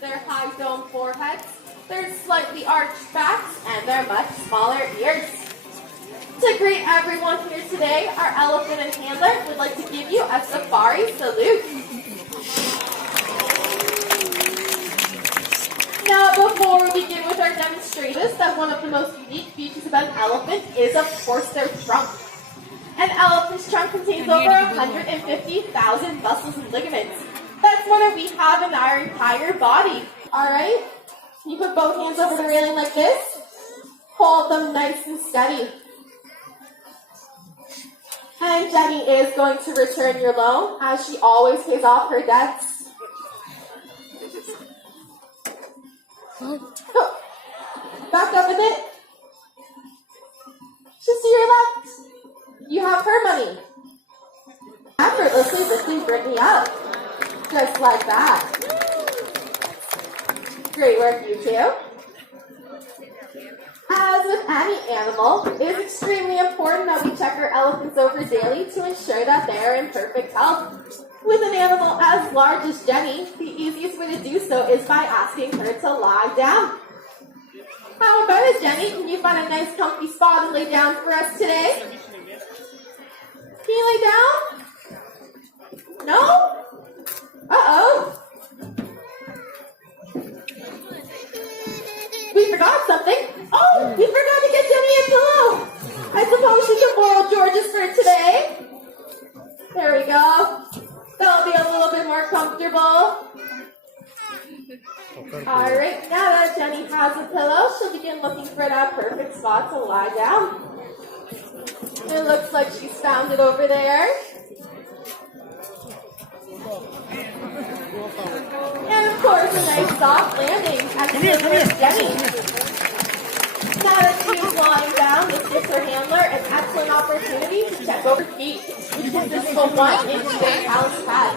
their high dome foreheads, their slightly arched backs, and their much smaller ears. To greet everyone here today, our elephant and handler would like to give you a safari salute. Now, before we begin with our demonstrators, that one of the most unique features about an elephant is, of course, their trunk. An elephant's trunk contains over 150,000 muscles and ligaments. That's more than we have in our entire body. All right? Can you put both hands over the railing like this? Hold them nice and steady. And Jenny is going to return your loan, as she always pays off her debts. Oh, back up a bit. Just to your left. You have her money. Effortlessly lifting Brittany up. Just like that. Great work, you two. As with any animal, it is extremely important that we check our elephants over daily to ensure that they are in perfect health. With an animal as large as Jenny, the easiest way to do so is by asking her to lie down. How about it, Jenny? Can you find a nice comfy spot and lay down for us today? Can you lay down? No? Uh-oh. We forgot something. Oh, we forgot to get Jenny a pillow. I suppose she can borrow George's for today. There we go. That'll be a little bit more comfortable. All right, now that Jenny has a pillow, she'll begin looking for that perfect spot to lie down. It looks like she's found it over there. And of course, a nice soft landing at Jenny. Now that she is lying down, this gives her handler an excellent opportunity to check over feet, which consists of a 1-inch thick house pad.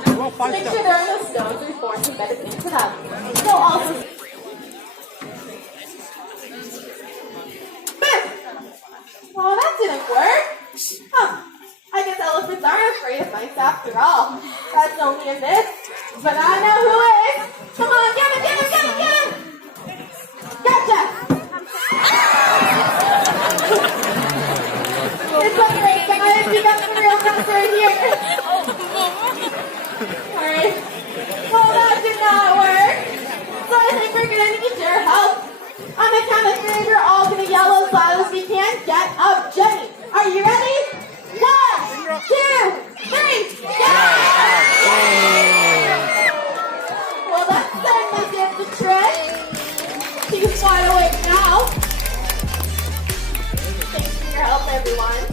Make sure there are no stones or thorns embedded into them. We'll also well, that didn't work. Huh. I guess elephants aren't afraid of mice after all. That's only a myth. But I know who is. Come on, get him, get him, get him, get him. Gotcha. It's okay, guys. We got the real guys right here. Alright. Well, that did not work. So I think we're going to need your help. On the count of 3, we're all going to yell as loud as we can. Get up, Jenny. Are you ready? 1, 2, 3. Yeah! Well, that certainly did the trick. She's wide awake now. Thanks for your help, everyone.